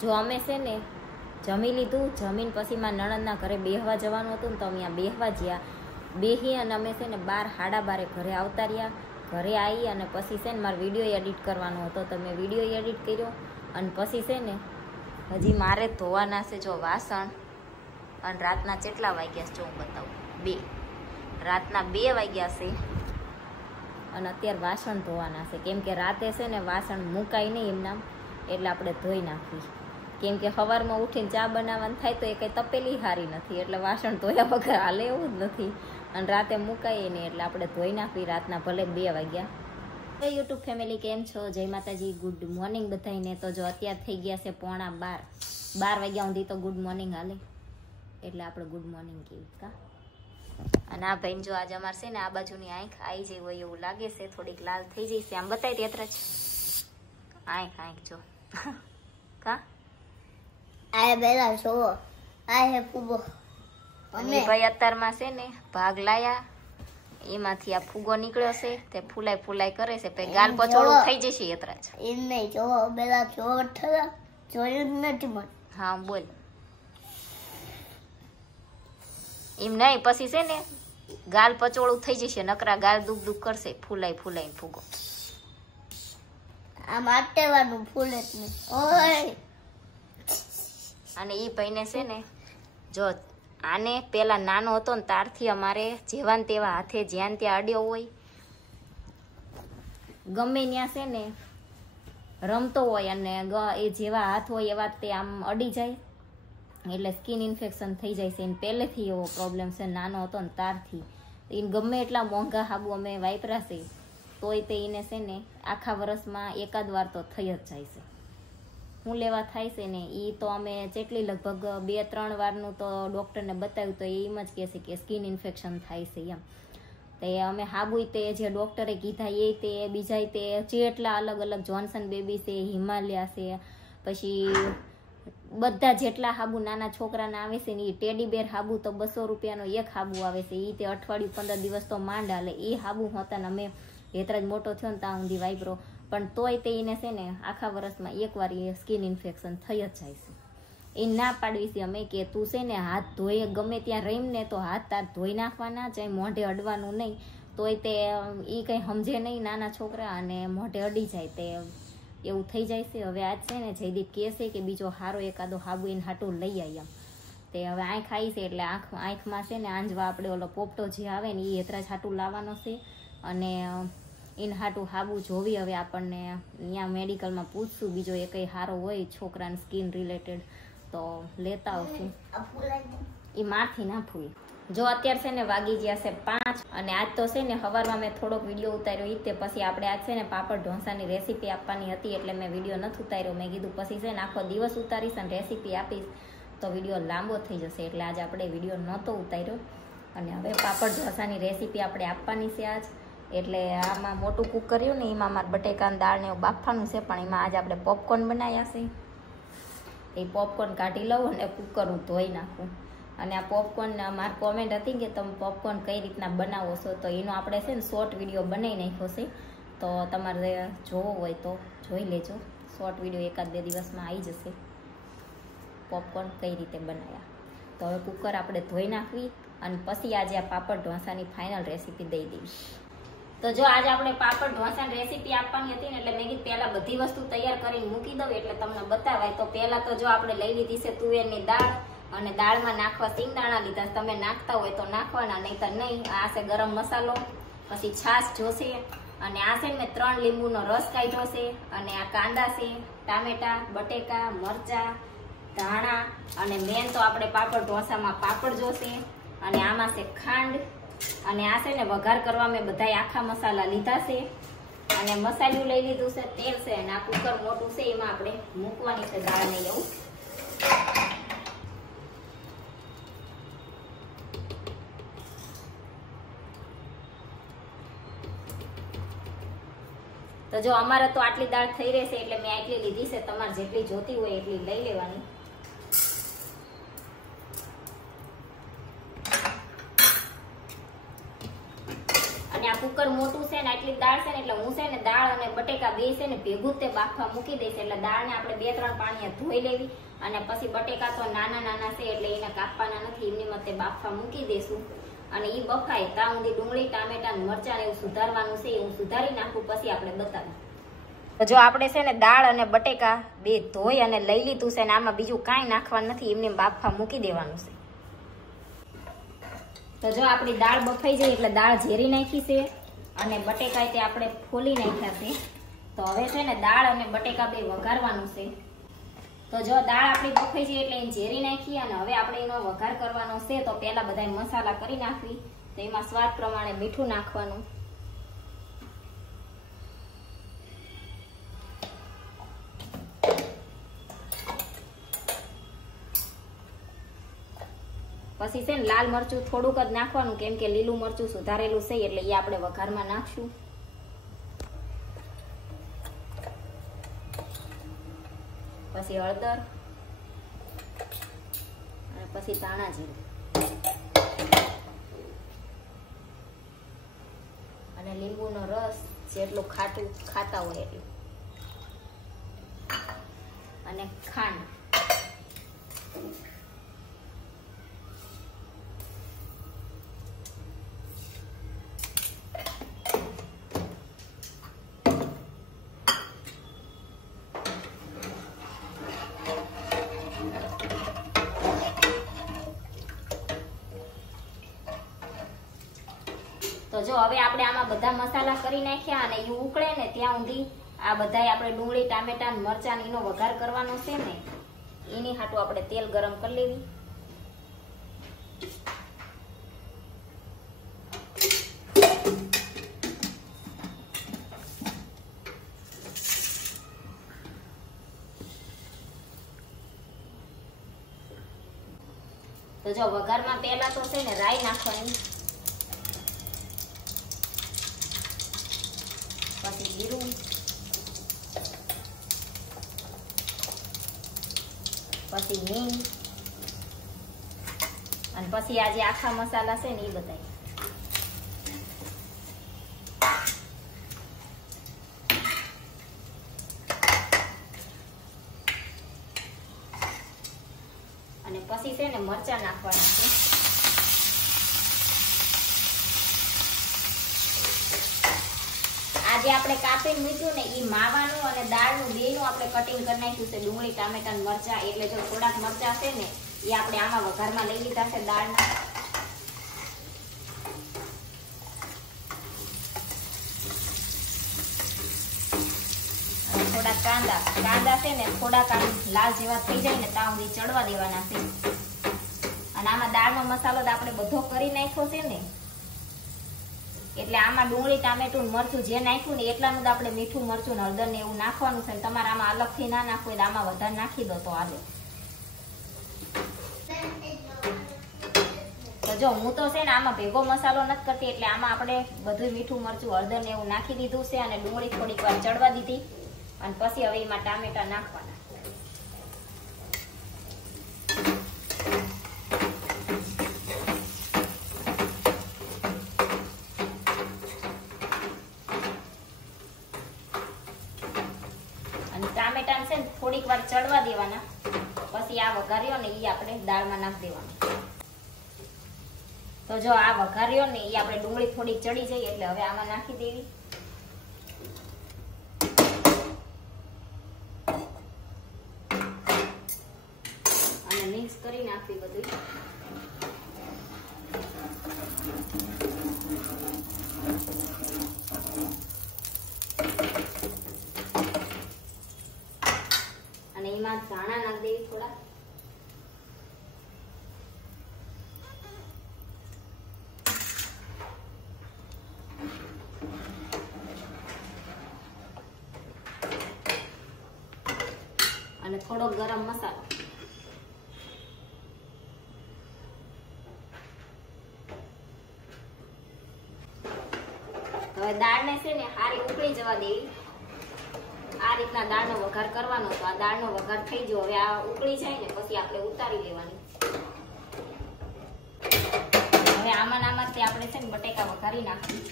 જો અમે છે ને જમી લીધું, જમીન પછી મારા નણંદના ઘરે બેહવા જવાનું હતું ને તો અમે બેહવા ગયા. બેહી અને અમે છે ને 12:30 ઘરે આવતા રહ્યા. ઘરે આવી અને પછી છે ને મારે વિડીયો એડિટ કરવાનો હતો તો મેં વિડીયો એડિટ કર્યો. અને પછી છે ને હજી મારે ધોવાના છે જો વાસણ. અને રાતના કેટલા વાગ્યા છે જો હું બતાવું, 2 રાતના 2 વાગ્યા છે. અને અત્યારે વાસણ ધોવાના છે કેમ કે રાતે છે ને વાસણ મુકાય નહીં એમનામ, એટલે આપણે ધોઈ નાખવી. કેમ કે સવારમાં ઉઠીને ચા બનાવવાનું થાય તો એ કંઈ તપેલી સારી નથી, એટલે વાસણ ધોયા વગર હાલે એવું જ નથી. અને રાતે મુકાય નહીં એટલે આપણે ધોઈ નાખવી રાતના ભલે 2 વાગ્યા. તો યુટ્યુબ ફેમિલી કેમ છો? જય માતાજી, ગુડ મોર્નિંગ બધાને. તો જો અત્યારે થઈ ગયા છે 11:15 વાગ્યા સુધી તો ગુડ મોર્નિંગ હાલે, એટલે આપણે ગુડ મોર્નિંગ કહેવી કા. અને આ ભાઈ જો આજે અમારે છે ને આ બાજુની આંખ આવી જાય હોય એવું લાગે છે, થોડીક લાલ થઈ જાય છે. આમ બતાવી દે અત્યારે આંખ જો કા આ બેલા જોવો આ હે ફૂગો. અને ભાઈ અત્યારમાં છે ને ભાગ લાયા, એમાંથી આ ફૂગો નીકળ્યો છે તે ફૂલાઈ કરે છે, પછી ગાલ પચોળું થઈ જશે અત્યારે જ. એમ નહીં જોવો બેલા જોવો થયા જોયું જ નથી મને. હા બોલ. એમ નહીં પછી છે ને ગાલ પચોળું થઈ જશે, નકરા ગાલ દુખ કરશે, ફૂલાઈ ફૂગો. આ માટેવાનું ફૂલ જ નહીં. ઓય અને એ ભાઈને છે ને જો આને પેલા નાનો હતો ને તારથી અમારે જેવાને તેવા હાથે જ્યાં ત્યાં અડ્યો હોય, ગમે ત્યાં છે ને રમતો હોય અને એ જેવા હાથ હોય એવા તે આમ અડી જાય એટલે સ્કિન ઇન્ફેક્શન થઈ જાય છે. એને પહેલેથી એવો પ્રોબ્લેમ છે, નાનો હતો ને તારથી. એને ગમે એટલા મોંઘા હાબુ અમે વાપર્યા છે તોય તે એને છે ને આખા વર્ષમાં એકાદ વાર તો થઈ જ જાય છે. શું લેવા થાય છે ને એ તો અમે જેટલી લગભગ 2-3 વારનું તો ડૉક્ટરને બતાવ્યું તો એમ જ કહે છે કે સ્કિન ઇન્ફેક્શન થાય છે એમ. તે અમે હાબુ તે જે ડૉક્ટરે કીધા એ તે બીજા તે જેટલા અલગ અલગ જોન્સન બેબી છે, હિમાલયા છે, પછી બધા જેટલા હાબુ નાના છોકરાના આવે છે ને એ ટેડી બેર હાબુ તો 200 રૂપિયાનો એક હાબુ આવે છે. એ તે અઠવાડિયું 15 દિવસ તો માંડ હાલે. એ હાબુ હતા ને અમે હેતરા જ મોટો થયો ને ત્યાં સુધી વાપરો, પણ તોય તે એને છે ને આખા વર્ષમાં એકવાર એ સ્કિન ઇન્ફેક્શન થઈ જ જાય છે. એ ના પાડવી છે અમે કે તું છે ને હાથ ધોઈ ગમે ત્યાં રહીને તો હાથ તાર ધોઈ નાખવાના, ચાહે મોઢે અડવાનું નહીં. તોય તે એ કંઈ સમજે નહીં નાના છોકરા, અને મોઢે અડી જાય તે એવું થઈ જાય છે. હવે આજ છે ને જયદીપ કહે છે કે બીજો સારો એકાદો હાબુ એને હાટું લઈ આવી એમ. તે હવે આંખ આવી છે એટલે આંખમાં છે ને આંજવા આપણે ઓલો પોપટો જે આવે ને એ હેતરા જ હાટું લાવવાનો છે. અને એને હાટું હાબુ જોવી હવે આપણને ત્યાં મેડિકલમાં પૂછશું બીજો એ કંઈ સારો હોય છોકરાની સ્કિન રિલેટેડ તો લેતા આવશું. એ મારથી ના ફૂઈ. જો અત્યારે છે ને વાગી ગયા છે 5 અને આજ તો છે ને સવારમાં મેં થોડોક વિડીયો ઉતાર્યો તે પછી આપણે આજ છે ને પાપડ ઢોસાની રેસીપી આપવાની હતી એટલે મેં વિડીયો નથી ઉતાર્યો. મેં કીધું પછી છે ને આખો દિવસ ઉતારીશ અને રેસીપી આપીશ તો વિડીયો લાંબો થઈ જશે, એટલે આજે આપણે વિડીયો નહોતો ઉતાર્યો. અને હવે પાપડ ઢોસાની રેસીપી આપણે આપવાની છે આજ. એટલે આમાં મોટું કુકર રહ્યું ને એમાં મારે બટેકાની દાળ ને એવું બાફવાનું છે, પણ એમાં આજે આપણે પોપકોર્ન બનાવ્યા છે. એ પોપકોર્ન કાઢી લઉં અને કુકર હું ધોઈ નાખું. અને આ પોપકોર્ન મારી કોમેન્ટ હતી કે તમે પોપકોર્ન કઈ રીતના બનાવો છો, તો એનો આપણે છે ને શોર્ટ વિડીયો બનાવી નાખ્યો છે. તો તમારે જોવો હોય તો જોઈ લેજો. શોર્ટ વિડીયો 1-2 દિવસમાં આવી જશે પોપકોર્ન કઈ રીતે બનાવ્યા. તો હવે કુકર આપણે ધોઈ નાખવી અને પછી આજે આ પાપડ ઢોસાની ફાઇનલ રેસીપી દઈ દઈશ. તો જો આજે આપણે પાપડ ઢોસાની રેસીપી આપવાની હતી ને એટલે મેં કીધું પહેલા બધી વસ્તુ તૈયાર કરીને મૂકી દઉં એટલે તમને બતાવાય. તો પહેલા તો જો આપણે લઈ લીધી છે તુવેરની દાળ, અને દાળમાં નાખવા સિંગદાણા લીધા. તમે નાખતા હોય તો નાખવાના, નહીં તો નહીં. આ છે ગરમ મસાલો, પછી છાશ જોશે, અને આ છે મેં 3 લીંબુનો રસ કાઢ્યો છે, અને આ કાંદા છે, ટામેટા, બટેકા, મરચા, ધાણા, અને મેન તો આપણે પાપડ ઢોસામાં પાપડ જોશે, અને આમાં છે ખાંડ, અને આ છે ને વઘાર કરવા મેં બધા આખા મસાલા લીધા છે, અને મસાલું લઈ લીધું છે, તેલ છે, અને આ કુકર મોટું છે એમાં આપણે મૂકવાની છે દાળને એવું. તો જો અમારે તો આટલી દાળ થઈ રહેશે એટલે મેં આટલી લીધી છે. તમારે જેટલી જોતી હોય એટલી લઈ લેવાની. અને આ કુકર મોટું છે છે ને આટલી દાળ છે ને એટલે હું છે ને દાળ અને બટેકા બે છે ને ભેગું તે બાફવા મૂકી દઈશ. એટલે દાળને આપણે 2-3 પાણીએ ધોઈ લેવી અને પછી બટેકા તો નાના નાના છે એટલે એને કાપવાના નથી, એમની મતે બાફવા મૂકી દઈશું. અને એ બફાય ત્યાં સુધી ડુંગળી ટામેટા મરચાં એવું સુધારવાનું છે, એવું સુધારી નાખું પછી આપણે બતાવીએ. તો જો આપણે છે ને દાળ અને બટેકા બે ધોઈ અને લઈ લીધું છે ને આમાં બીજું કાંઈ નાખવાનું નથી, એમને બાફવા મૂકી દેવાનું છે. તો જો આપણી દાળ બફાઈ જાય એટલે દાળ ઝેરી નાખી છે અને બટેકા તે આપણે ફોલી નાખ્યા છે. તો હવે છે ને દાળ અને બટેકા બે વઘારવાનું છે. તો જો દાળ આપણી બફાઈ જાય એટલે એને ઝેરી નાખી અને હવે આપણે એનો વઘાર કરવાનો છે. તો પહેલા બધા મસાલા કરી નાખવી. તો એમાં સ્વાદ પ્રમાણે મીઠું નાખવાનું, પછી છે ને લાલ મરચું થોડુંક જ નાખવાનું, કેમ કે લીલું મરચું સુધારેલું છે એટલે એ આપણે વઘારમાં નાખશું. પછી હળદર અને પછી ધાણા જીરું અને લીંબુનો રસ જેટલું ખાટું ખાતા હોય એટલું અને ખાંડ. તો જો હવે આપણે આમાં બધા મસાલા કરી નાખ્યા અને એ ઉકળે ને ત્યાં સુધી આ બધાય આપણે ડુંગળી ટામેટા મરચાં એનો વઘાર કરવાનો છે ને એની હાટું આપણે તેલ ગરમ કરી લેવી. તો જો વઘારમાં પહેલા તો છે ને રાઈ નાખવાની, પછી જીરું, પછી હિંગ અને પછી આ જે આખા મસાલા છે ને એ બધા. અને પછી છે ને મરચાં નાખવાના છે. આજે આપણે કાપીને મૂક્યું ને એ માવાનું અને દાળનું બેનું આપણે કટિંગ કરી નાખ્યું છે, ડુંગળી ટામેટા મરચાં. એટલે જો થોડાક મરચાં છે ને એ આપણે આમાં વઘારમાં લઈ લીધા છે દાળના. અને થોડાક કાંદા છે ને થોડાક લાલ જેવા થઈ જાય ને ત્યાં સુધી ચડવા દેવાના છે. અને આમાં દાળનો મસાલો તો આપણે બધો કરી નાખ્યો છે ને એટલે આમાં ડુંગળી ટામેટું મરચું જે નાખ્યું ને એટલાનું જ આપણે મીઠું મરચું ને હળદર ને એવું નાખવાનું છે. તમારે આમાં અલગથી ના નાખવું એટલે આમાં વધારે નાખી દો તો હાલે. તો જો હું તો છે ને આમાં ભેગો મસાલો નથી કરતી એટલે આમાં આપણે બધું મીઠું મરચું હળદર ને એવું નાખી દીધું છે અને ડુંગળી થોડીક વાર ચડવા દીધી અને પછી હવે એમાં ટામેટા નાખવાના. ટામેટા છે ને થોડીક વાર ચડવા દેવાના, પછી આ વઘાર્યો ને એ આપણે દાળમાં નાખી દેવાનું. તો જો આ વઘાર્યો ને એ આપણે ડુંગળી થોડીક ચડી જાય એટલે હવે આમાં નાખી દેવી. અને મિક્સ કરી નાખવી બધું. અને એમાં ધાણા નાખી દેવી થોડા. અને થોડો ગરમ મસાલો. હવે દાળને છે ને હારી ઉકળી જવા દેવી. આ રીતના દાળનો વઘાર કરવાનો. તો આ દાળનો વઘાર થઈ ગયો. હવે આ ઉકળી જાય ને પછી આપણે ઉતારી લેવાની. હવે આમાં તે આપણે છે ને બટેકા વઘારી નાખી.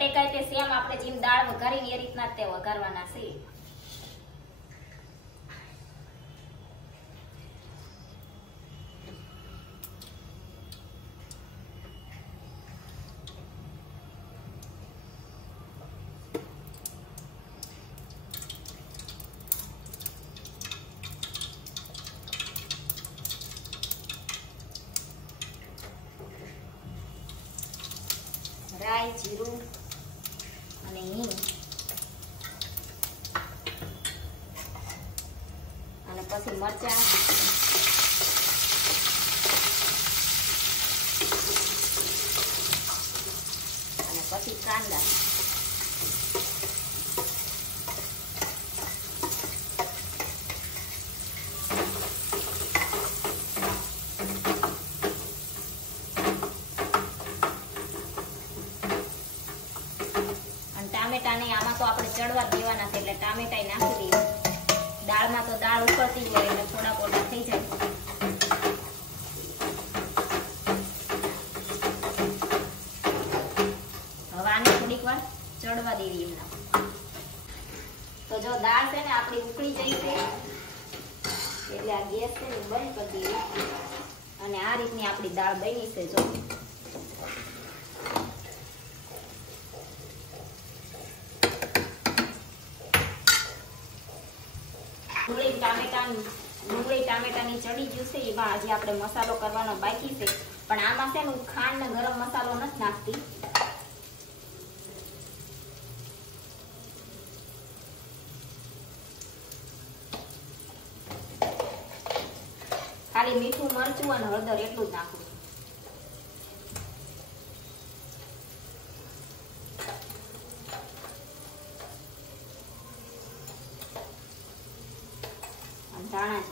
બટેકા તે સેમ આપણે જેમ દાળ વઘારીને એ રીતના જ તે વઘારવાના છે. રાઈ, જીરું અને હિંગ અને પછી મરચાં અને પછી કાંદા. ટામેટાને આમાં તો આપણે ચડવા દેવાના છે એટલે ટામેટા નાખી દઈએ. દાળમાં તો દાળ ઉકળતી જ હોય એટલે થોડા ઓછા થઈ જાય. હવે આને થોડીક વાર ચડવા દેવી એમના. તો જો દાળ છે ને આપણી ઉકળી જાય છે એટલે આ ગેસ છે ને બંધ કરી દઈએ અને આ રીતની આપણી દાળ બની છે. જો ડુંગળી ટામેટાની ચડી ગયું છે. એમાં હજી આપણે મસાલો કરવાનો બાકી છે, પણ આમાં છે ને હું ખાંડ ને ગરમ મસાલો નથી નાખતી. ખાલી મીઠું, મરચું અને હળદર એટલું જ નાખું. ધાણા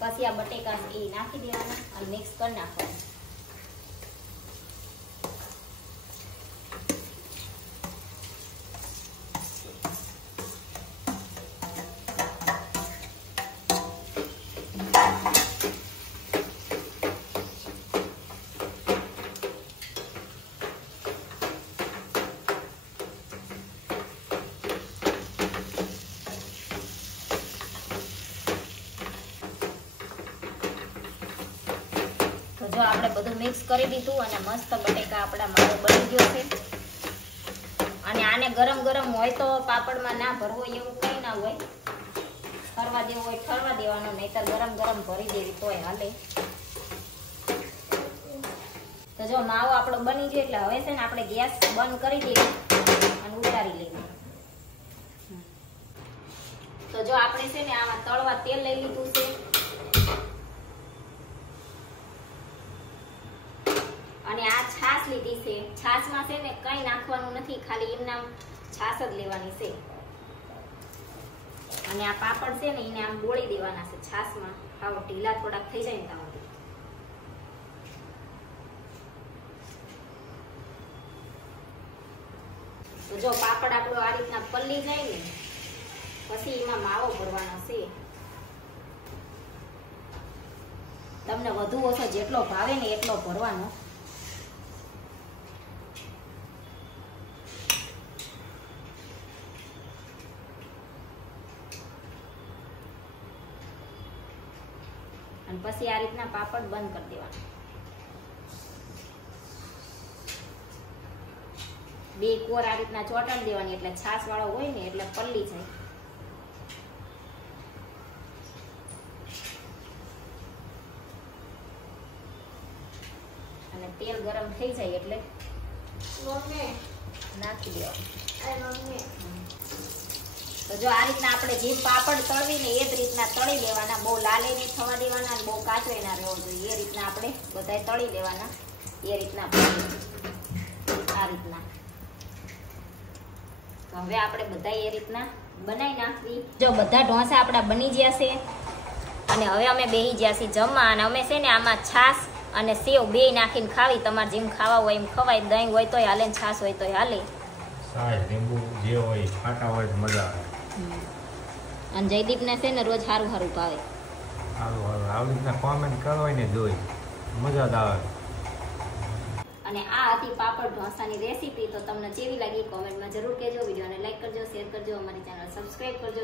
પછી આ બટેકા એ નાખી દેવાના અને મિક્સ કરી નાખવાના. જો આપણે બધું મિક્સ કરી દીધું અને મસ્ત બટેકા આપણા માવો બની ગયો છે. અને આને ગરમ ગરમ હોય તો પાપડમાં ના ભરવો એવું કઈ ના હોય. ઠરવા દેવું હોય ઠરવા દેવાનો, નહીતર ગરમ ગરમ ભરી દેવી તોય હાલે. તો જો માવો આપણો બની ગયો એટલે હવે છે ને આપણે ગેસ બંધ કરી દેવી અને ઉતારી લેવું. તો જો આપણે છે ને આમાં તળવા તેલ લઈ લીધું છે અને આ છાશ લીધી છે. છાશમાં છે ને કઈ નાખવાનું નથી, ખાલી એમના છાશ જ લેવાની છે. અને આ પાપડ છે ને એને આમ બોળી દેવાના છે છાશમાં. હાવ ઢીલા થોડાક થઈ જાય ને ત્યાં સુધી. તો જો પાપડ આપણો આ રીતના પલ્લી જાય ને પછી એમાં માવો ભરવાનો છે. તમને વધુ ઓછો જેટલો ભાવે ને એટલો ભરવાનો. અને પછી આ રીતના પાપડ બંધ કરી દેવાના. બે કોર આ રીતના ચોટાડી દેવાની એટલે છાશ વાળો હોય ને એટલે પલ્લી જાય. અને તેલ ગરમ થઈ જાય એટલે નાખી દેવાનું. તો જો આ રીતના આપણે જે પાપડ તળવીને એ જ રીતના તળી લેવાના. બહુ લાલે નહીં થવા દેવાના, બહુ કાચો ના રહેવો જોઈએ. એ રીતના આપણે બધા તળી લેવાના. એ રીતના આ રીતના. તો હવે આપણે બધા એ રીતના બનાવી નાખવી. જો બધા ઢોસા આપણા બની ગયા છે અને હવે અમે બેસી ગયા છીએ જમવા. અને અમે છે ને આમાં છાશ અને સેવ બે નાખીને ખાવી. તમારે જેમ ખાવા હોય એમ ખવાય. દહીં હોય તોય હાલે ને છાશ હોય તોય હાલે. છાશ લીંબુ જે હોય ખાટા હોય તો મજા આવે. અને જયદીપને છે ને રોજ સારું સારું ભાવે. સારું સારું આવી રીતના કોમેન્ટ કરો ને જોઈ મજા જ આવે. અને આ હતી પાપડ ઢોસાની રેસીપી. તો તમને કેવી લાગી કોમેન્ટમાં જરૂર કહેજો. વિડીયોને લાઈક કરજો, શેર કરજો, અમારી ચેનલ સબસ્ક્રાઈબ કરજો.